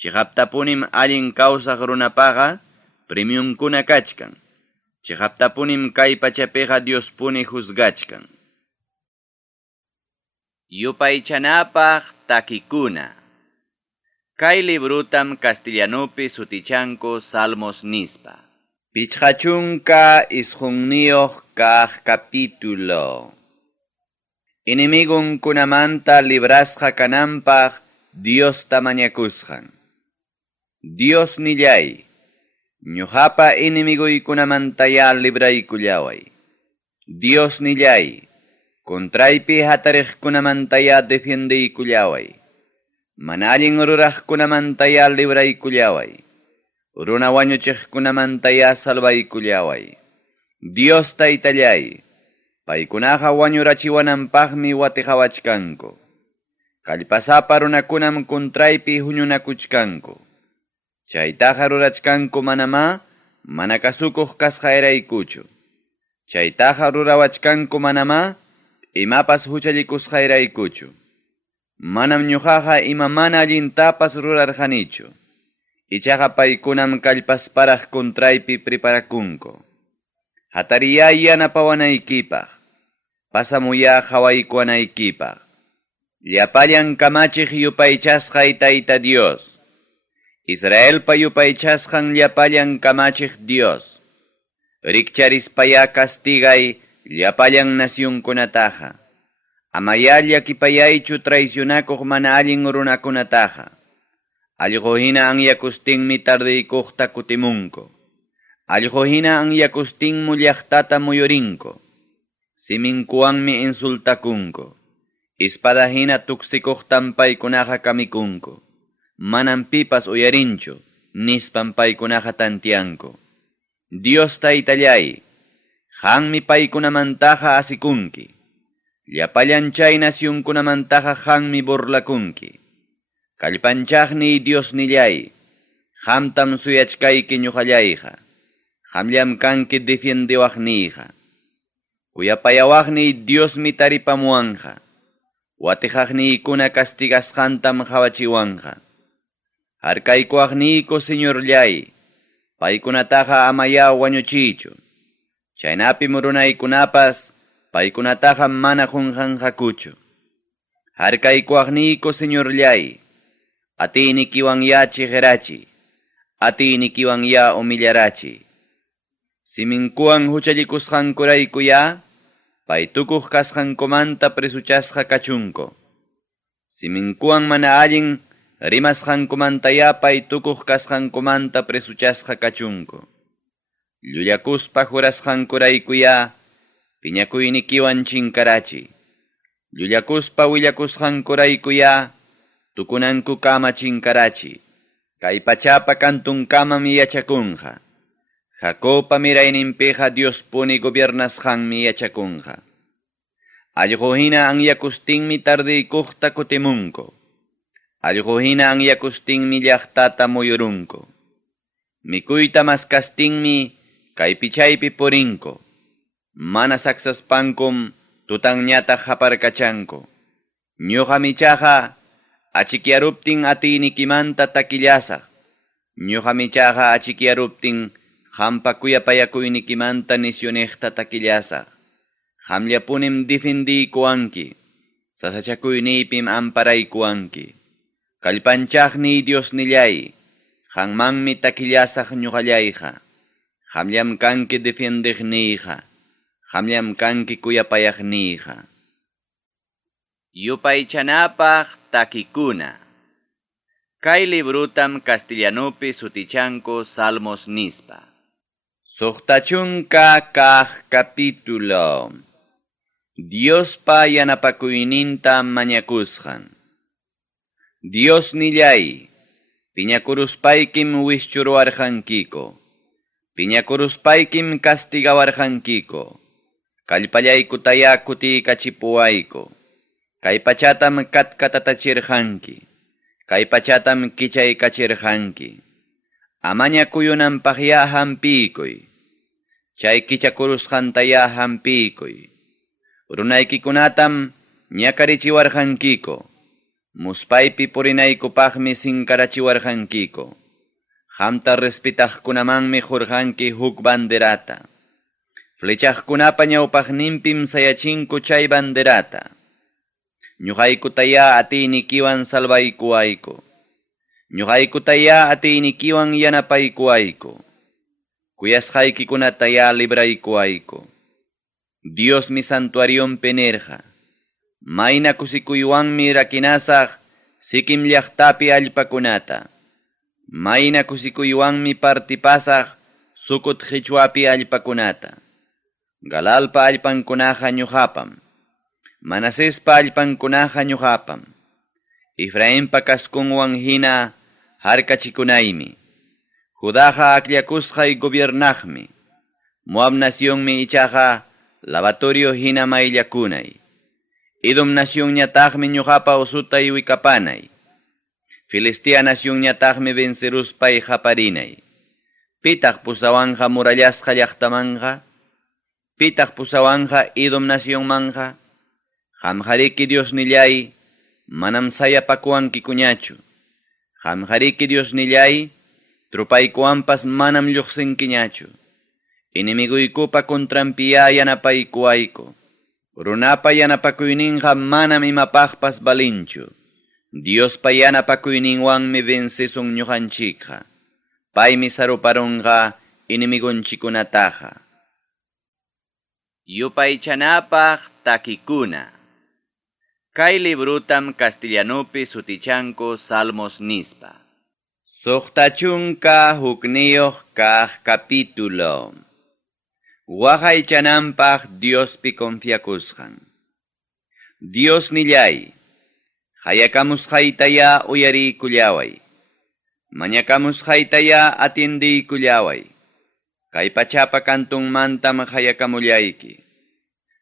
Chiqaptapunim allin kawsaq runapaqa premiumkuna kachkan. Chiqaptapunim kay pachapiqa Diospuni juzgachkan. Yupaychanapaq takikuna. Kay librutam castellanupi sutichanko Salmos nispa. Pichqachunka isqunniyoq kaq capítulo. Inimigukunamanta librasqa kananpaq Dios tamañakusqan. Dios nillay, ñuqapa inimiguykunamantaya libraykullaway. Dios nillay, contraypi hatariqkunamantaya defendiykullaway. Mana allin ruraqkunamantaya libraykullaway. Runa wañuchiqkunamantaya salvaykullaway. Dios taytallay, paykunaqa wañurachiwananpaqmi watiqawachkanku. Kallpasapa runakunam contraypi huñunakuchkanku. Chaytaqa rurachkanku manama, mana kasukuq kasqayraykuchu. Chaytaqa rurawachkanku manama, imapas huchallikusqayraykuchu. Manam ñuqaqa ima mana allintapas rurarqanichu. Ichaqa paykunam kallpasparaq contraypi preparakunku. Hatariya yanapawanaykipaq. Pasamuya hawaykuanaykipaq. Llapallan kamachiq yupaychasqay Tayta Dios. Israelpa yupaychasqan llapallan kamachiq Dios. Rikcharispaya castigay llapallan nasyunkunataqa. Amaya llakipayaychu traicionakuq mana allin runakunataqa. Allqu hina anyakustinmi tardiykuqta kutimunku. Allqu hina anyakustinmu llaqtata muyurinku. Siminkuwanmi insultakunku. Espada hina tuksikuqtan paykunaqa kamikunku. Manam pipas uyarinchu, nispan paykunaqa tantianku. Dios taytallay, qammi paykunamantaqa asikunki. Llapallan chay nasyunkunamantaqa qammi burlakunki. Kallpanchaqniy Dios nillay, qamtam suyachkayki ñuqallayqa. Qamllam kanki defendiwaqniyqa. Uyapayawaqniy Diosmi taripamuwanqa. Watiqaqniykuna castigasqantam hawachiwanqa. Harkaykuaqniyku Señorllay, paykunataqa amaya wañuchiychu. Chaynapim runaykunapas paykunataqa mana qunqanqakuchu. Harkaykuaqniyku Señorllay, atiynikiwan ya chiqirachiy, atiynikiwan ya humillarachiy. Siminkuwan huchallikusqankuraykuya, paytukuq kasqankumanta presuchasqa kachunku. Siminkuwan mana allin rimasqankumantaya paytukuq kasqankumanta presuchasqa kachunku. Llullakuspa jurasqankuraykuya, piñakuynikiwan chinkarachiy. Llullakuspa willakusqankuraykuya, tukunanku kama chinkarachiy. Kay pachapa kantunkamam yachakunqa. Jacopa mirayninpiqa Dios puni gobiernasqanmi yachakunqa. Allquhina anyakustinmi tardiykuqta kutimunku. Allquhina anyakustinmi llaqtata muyurunku. Mikuyta maskastinmi kay pichaypi purinku. Mana saksaspankum tutanñataq haparkachanku. Ñuqa michaqa achikyaruptin atinikimanta takillasaq. Ñuqa michaqa achikyaruptin hampakuyapayakuynikimanta nisyonejta takillasaq. Hamllapunim defendiykuwanki. Sasachakuyniypim amparaykuwanki. Kallpanchaqniy Dios nillay. Hanmanmi takillasaq ñuqallayqa. Hamllam kanki defendiqniyqa. Hamllam kanki kuyapayaqniyqa. Yupaychanapaq takikuna. Kay librutam castellanopi sutichanku Salmos nispa. Suqtachunka kaq capítulo. Diospa yanapakuyninta mañakusqan. Dios nillay, piñakuruspaykim wischurwarqankiko. Piñakuruspaykim castigawarqankiko. Kallpallaykutaya kutiykachipuwayko. Kay pachatam katkatatachirqanki. Kay pachatam kichaykachirqanki. Amaña kuyunanpaqya hampiykuy. Chay kichakurusqantaya hampiykuy. Runaykikunatam ñakarichiwarqankiko. Muspaypi purinaykupaqmi sinkarachiwarqankiko. Hamta respetaqkunamanmi hurqanki huk banderata. Flechaqkunapa ñawpaqninpim sayachinku chay banderata. Ñuqaykutaya atiynikiwan salvaykuwayku. Ñuqaykutaya atiynikiwan yanapaykuwayku. Kuyasqaykikunataya libraykuwayku. Dios mi santuarionpi nirqa. Mayna kusikuywanmi rakinasaq sikim llaqtapi allpakunata. Mayna kusikuywanmi partipasaq sukut qhichwapi allpakunata. Galalpa allpankunaqa ñuqapam. Manasespa allpankunaqa ñuqapam. Efraimpa kaskunwan hina harkachikunaymi. Judaqa aklakusqay gobiernaqmi. Moab nacionmi ichaqa lavatorio hina mayllakunay. Edom nacionñataqmi ñuqapa usutay wikapanay. Filistia nacionñataqmi venceruspay haparinay. Pitaq pusawanja murallasqa llaqtamanqa. Pitaq pusawanja Edom nacionmanqa. Hamjariki Dios nillay, manam sayapakuankikuñachu. Hamjariki Dios nillay, trupaykuampas manam lluqsinkiñachu. Inimiguykupa kontrampiya yanapaykuwayku. Runapa yanapakuyninqa manam imapaqpas balinchu. Diospa yanapakuyninwanmi vencesun ñuqanchikqa. Paymi saruparunqa inimigunchikunataqa. Yupaychanapaq takikuna. Kay librutam castellanopi sutichanku Salmos nispa. Suqtachunka hukniyuq kaq capítulo. Waqaychananpaq Diospi confiakusqan. Dios nillay, hayakamusqaytaya uyariykullaway. Mañakamusqaytaya atindiykullaway. Kay pachapa kantunmantam hayakamullayki.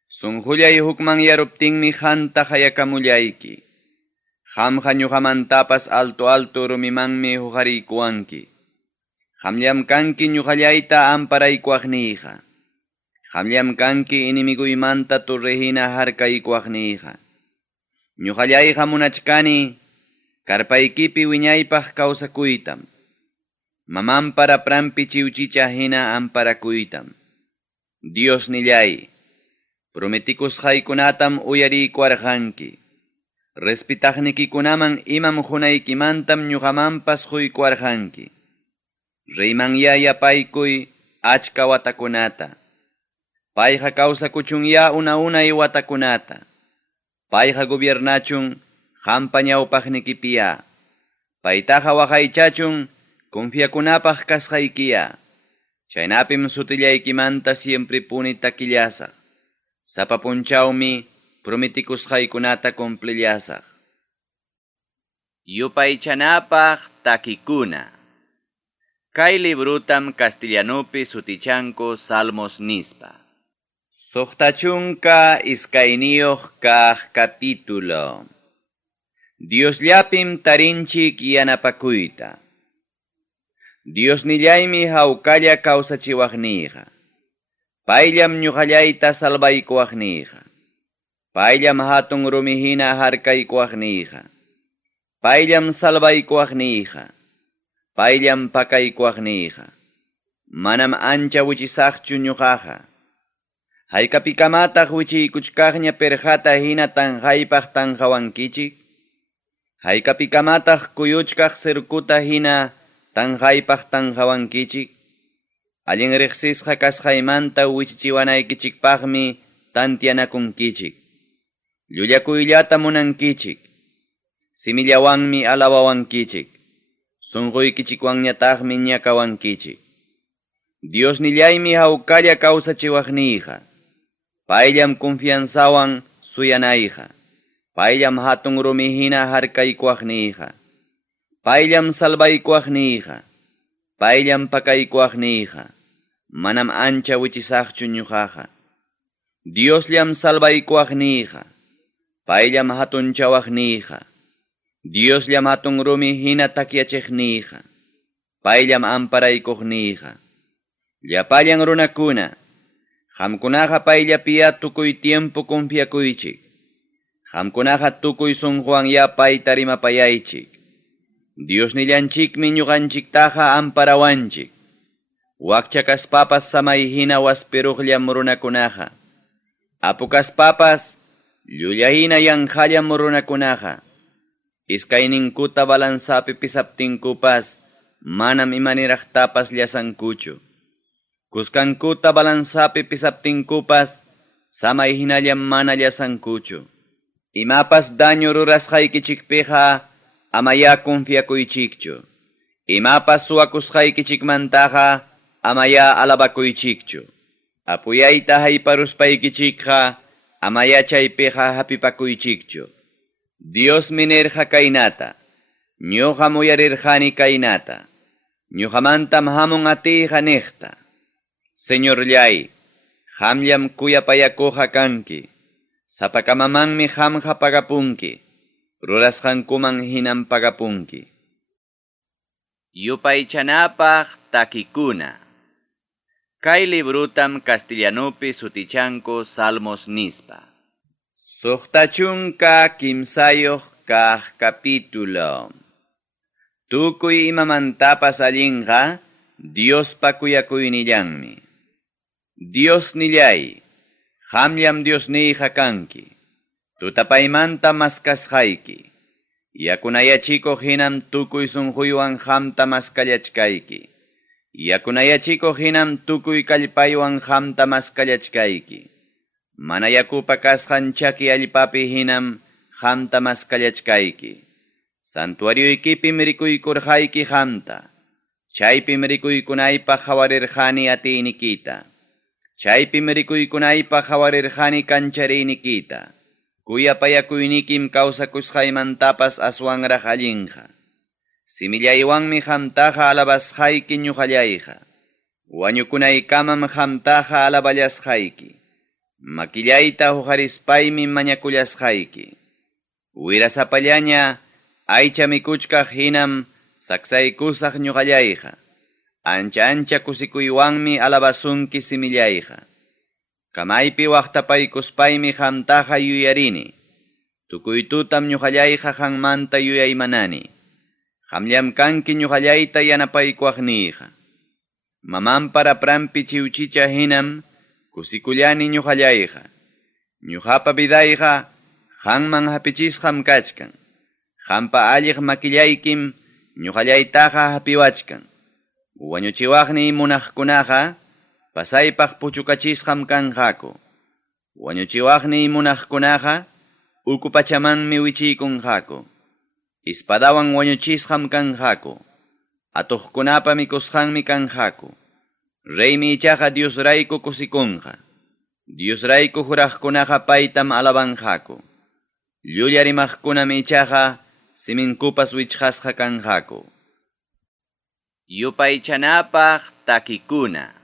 Sunqullay hukman yaruptinmi hanta hayakamullayki. Hamqa ñuqamantapas alto rumimanmi huqariykuwanki. Hamllam kanki ñuqallayta amparaykuaqniyqa. Hamllam kanki inimiguymanta turrihina harkaykuaqniyqa. Ñuqallayqa munachkani karpaykipi wiñaypaq kawsakuytam. Mamampara prampi chiwchicha hina amparakuytam. Dios nillay, prometikusqaykunatam uyariykuwarqanki. Respetaqnikikunaman imam hunaykimantam ñuqamanpas quykuwarqanki. Riymanya yapaykuy achka watakunata. Payqa kawsakuchunya unay watakunata. Payqa gobiernachun hampa ñawpaqnikipiya. Paytaqa waqaychachun confiakunapaq kasqaykiya. Chaynapim sutillaykimanta siempre puni takillasaq. Sapapunchawmi prometikusqaykunata cumplillasaq. Yupaychanapaq takikuna. Kay librutam castellanopi sutichanko Salmos nispa. Suqtachunka iskayniyuq kaq capítulo. Diosllapim tarinchik yanapakuyta. Diosnillaymi hawkalla kawsachiwaqniyqa. Payllam ñuqallayta salvaykuwaqniyqa. Payllam hatun rumihina harkaykuwaqniyqa. Payllam salvaykuwaqniyqa. Payllam pakaykuwaqniyqa. Manam ancha wichisaqchu ñuqaqa. Hayk'apikamataq wichiykuchkaqña perjata hina tanqaypaq tanqawankichik. Hayk'apikamataq kuyuchkaq sirkuta hina tanqaypaq tanqawankichik. Allin riqsisqa kasqaymanta wichichiwanaykichikpaqmi tantianakunkichik. Llullakuyllata munankichik. Simillawanmi alawawankichik. Sunquykichikwanñataqmi ñakawankichik. Diosnillaymi hawkalla kawsachiwaqniyqa. Payllam confianzawan suyanayqa. Payllam hatun rumihina harkaykuwaqniyqa. Payllam salvaykuwaqniyqa. Payllam pakaykuwaqniyqa. Manam ancha wichisaqchu ñuqaqa. Diosllam salvaykuwaqniyqa. Payllam hatunchawaqniyqa. Diosllam hatun rumihina takyachiqniyqa. Payllam amparaykuqniyqa. Llapallan runakuna, qamkunaqa payllapiya tukuy tiempo confiakuychik. Qamkunaqa tukuy sunquwan payta rimapayaychik. Diosnillanchikmi ñuqanchiktaqa amparawanchik. Wakchakaspapas samayhina waspiruqllam runakunaqa. Apukaspapas llullahina yanqallam runakunaqa. Iskayninkuta balansapi pisaptinkupas manam imaniraqtapas llasankuchu. Kuskankuta balansapi pisaptinkupas samayhinallam mana llasankuchu. Imapas daño rurasqaykichikpiqa amaya confiakuychikchu. Imapas suwakusqaykichikmantaqa amaya alabakuychikchu. Apuyayta hayparuspaykichikqa amaya chaypiqa hapipakuychikchu. Dios minerja kaynata. Ñuqa muyarirqani kaynata. Ñuqamantam hamun atiyqa niqta. Señorllay, qamllam kuyapayakuqa kanki. Sapakamamanmi qamqa pagapunki. Rurasqankuman hinam pagapunki. Yupaychanapaq takikuna. Kay librutam castellanopi sutichanko Salmos nispa. Suqtachunka kimsayuq kaq capítulo. Tukuy imamantapas allinqa Diospa kuyakuynillanmi. Diosnillay, qamllam Diosniyqa kanki. Tutapaymanta maskasqayki. Yakunayachikuq hinam tukuy sunquywan qamta maskallachkayki. Yakunayachikuq hinam tukuy kallpaywan qamta maskallachkayki. Mana yakupa kasqan chaki allpapi hinam qamta maskallachkayki. Santuarioykipim rikuykurqayki qamta. Chaypim rikuykunaypaq hawarirqani atiynikita. Chaypim rikuykunaypaq hawarirqani kanchariynikita. Kuyapayakuynikim kawsakusqaymantapas aswanraq allinqa. Simillaywanmi qamtaqa alabasqayki ñuqallayqa. Wañukunaykamam qamtaqa alaballasqayki. Makillayta huqarispaymi mañakullasqayki. Wirasapallaña aycha mikuchkaq hinam saksaykusaq ñuqallayqa. Ancha kusikuywanmi alabasunki simillayqa. Kamaypi waqtapaykuspaymi qamtaqa yuyarini. Tukuytutam ñuqallayqa qanmanta yuyaymanani. Qamllam kanki ñuqallayta yanapaykuwaqniyqa. Mamanpa rapranpi chiwchicha hinam kusikullani ñuqallayqa. Ñuqapa vidayqa qanman hapichisqam kachkan. Qampa alliq makillaykim ñuqallaytaqa hapiwachkan. Wañuchiwaqniy munaqkunaqa pasaypaq puchukachisqam kanqaku. Wañuchiwaqniy munaqkunaqa uku pachamanmi wichiykunqaku. Ispadawan wañuchisqam kanqaku. Atuqkunapa mikusqanmi kanqaku. Reymi ichaqa Diosrayku kusikunqa. Diosrayku juraqkunaqa paytam alabanqaku. Llullarimaqkunam ichaqa siminkupas wichqasqa kanqaku. Yupaychanapaq takikuna.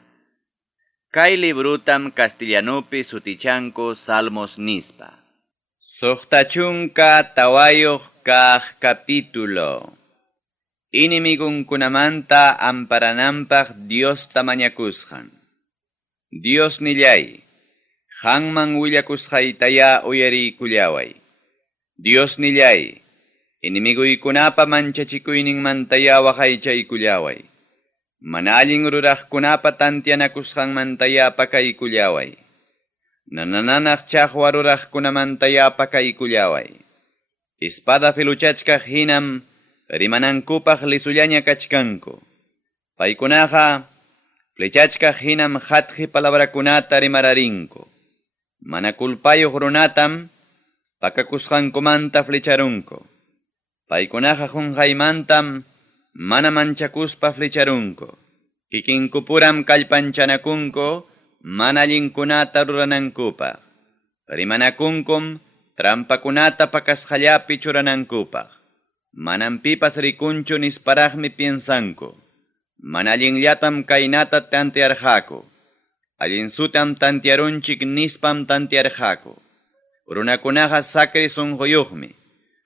Kay librutam castellanopi sutichanku Salmos nispa. Suqtachunka tawayuq kaq capítulo. Inimigunkunamanta amparananpaq Dios tamañakusqan. Dios nillay, hanman willakusqaytaya uyariykullaway. Dios nillay, inimiguykunapa manchachikuyninmantaya waqaychaykullaway. Mana allin ruraqkunapa tantianakusqanmantaya pakaykullaway. Nanananaq chaqwa ruraqkunamantaya pakaykullaway. Espada filuchachkaq hinam rimanankupaq lisullaña kachkanku. Paykunaqa flechachkaq hinam hatqi palabrakunata rimararinku. Mana kulpayuq runatam pakakusqankumanta flecharunku. Paykunaqa qunqaymantam mana manchakuspa flecharunku. Kikinkupuram kallpanchanakunku mana allinkunata ruranankupaq. Rimanakunkum trampakunata pakasqallapi churanankupaq. Manam pipas rikunchu nisparaqmi piensanku. Mana allinllatam kaynata tantiarqaku. Allinsutam tantiarunchik nispam tantiarqaku. Runakunaqa sakri sunquyuqmi.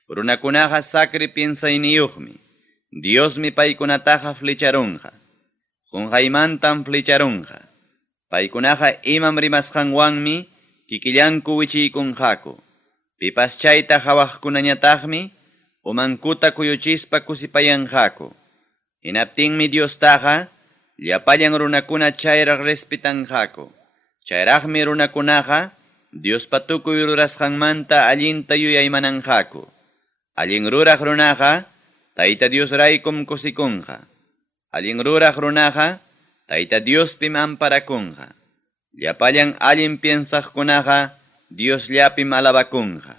Runakunaqa sakri piensayniyuqmi. Diosmi paykunataqa flecharunqa. Qunqaymantam flecharunqa. Paykunaqa imam rimasqanwanmi kikillanku wichiykunqaku. Pipas chayta hawaqkunañataqmi umankuta kuyuchispa kusipayanqaku. Hinaptinmi Diostaqa llapallan runakuna chayraq respitanqaku. Chayraqmi runakunaqa Diospa tukuy rurasqanmanta allinta yuyaymananqaku. Allin ruraq runaqa Tayta Dios raykum kusikunqa. Allin ruraq runaqa Tayta Diospim amparakunqa. Llapallan allin piensaqkunaqa Dios llapim alabakunqa.